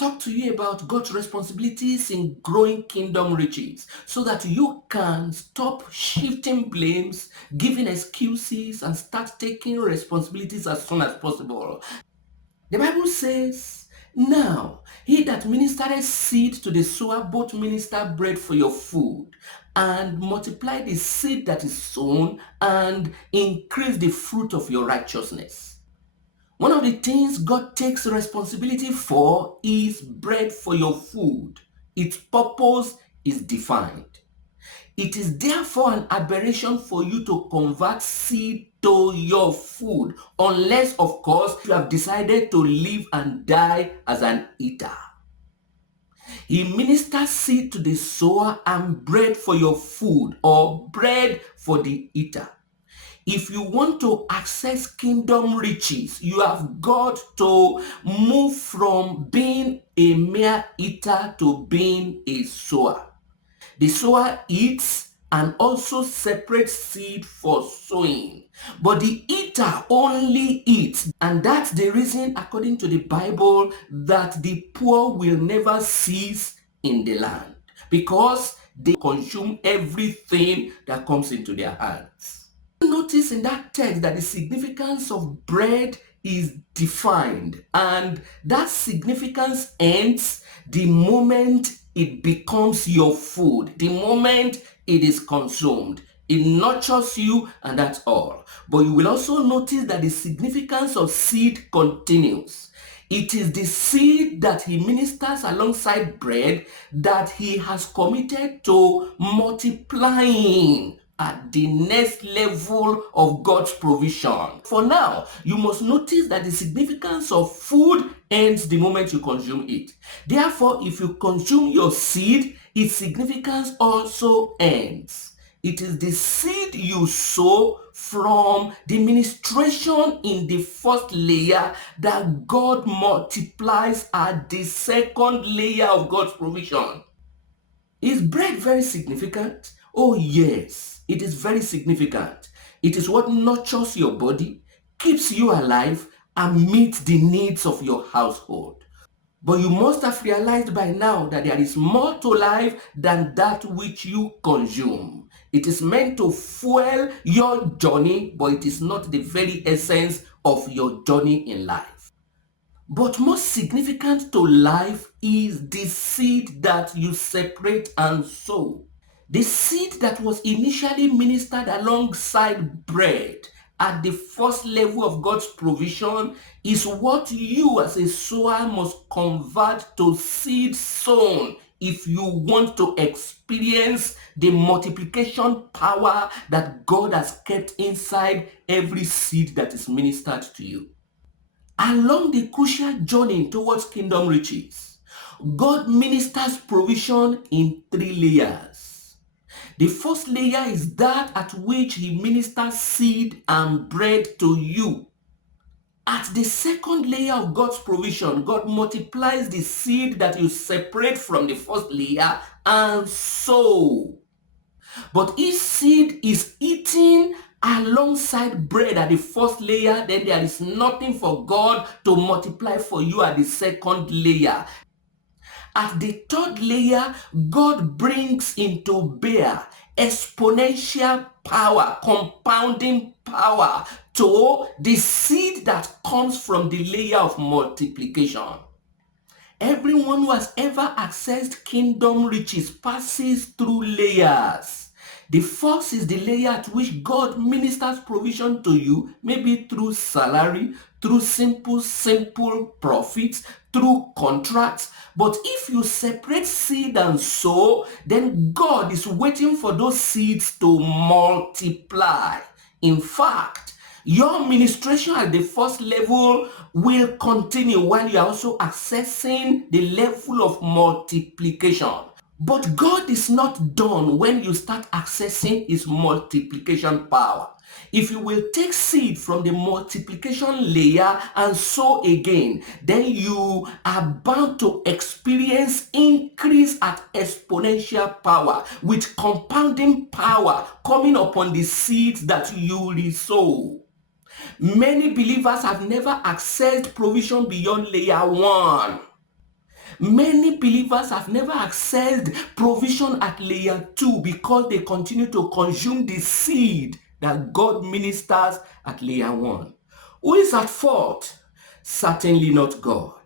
talk to you about God's responsibilities in growing kingdom riches so that you can stop shifting blames, giving excuses, and start taking responsibilities as soon as possible. The Bible says, now he that ministered seed to the sower both minister bread for your food and multiply the seed that is sown and increase the fruit of your righteousness. One of the things God takes responsibility for is bread for your food. Its purpose is defined. It is therefore an aberration for you to convert seed to your food, unless, of course, you have decided to live and die as an eater. He ministers seed to the sower and bread for your food, or bread for the eater. If you want to access kingdom riches, you have got to move from being a mere eater to being a sower. The sower eats and also separates seed for sowing. But the eater only eats. And that's the reason, according to the Bible, that the poor will never cease in the land, because they consume everything that comes into their hands. Notice in that text that the significance of bread is defined, and that significance ends the moment it becomes your food, the moment it is consumed. It nurtures you, and that's all. But you will also notice that the significance of seed continues. It is the seed that he ministers alongside bread that he has committed to multiplying at the next level of God's provision. For now, you must notice that the significance of food ends the moment you consume it. Therefore, if you consume your seed, its significance also ends. It is the seed you sow from the ministration in the first layer that God multiplies at the second layer of God's provision. Is bread very significant? Oh yes, it is very significant. It is what nurtures your body, keeps you alive, and meets the needs of your household. But you must have realized by now that there is more to life than that which you consume. It is meant to fuel your journey, but it is not the very essence of your journey in life. But most significant to life is the seed that you separate and sow. The seed that was initially ministered alongside bread at the first level of God's provision is what you as a sower must convert to seed sown if you want to experience the multiplication power that God has kept inside every seed that is ministered to you. Along the crucial journey towards kingdom riches, God ministers provision in three layers. The first layer is that at which he ministers seed and bread to you. At the second layer of God's provision, God multiplies the seed that you separate from the first layer and sow. But if seed is eaten alongside bread at the first layer, then there is nothing for God to multiply for you at the second layer. At the third layer, God brings into bear exponential power, compounding power to the seed that comes from the layer of multiplication. Everyone who has ever accessed kingdom riches passes through layers. The first is the layer at which God ministers provision to you, maybe through salary, through simple profits, through contracts. But if you separate seed and sow, then God is waiting for those seeds to multiply. In fact, your ministration at the first level will continue while you are also accessing the level of multiplication. But God is not done when you start accessing his multiplication power. If you will take seed from the multiplication layer and sow again, then you are bound to experience increase at exponential power, with compounding power coming upon the seeds that you resow. Many believers have never accessed provision beyond layer 1. Many believers have never accessed provision at layer 2 because they continue to consume the seed that God ministers at layer 1. Who is at fault? Certainly not God.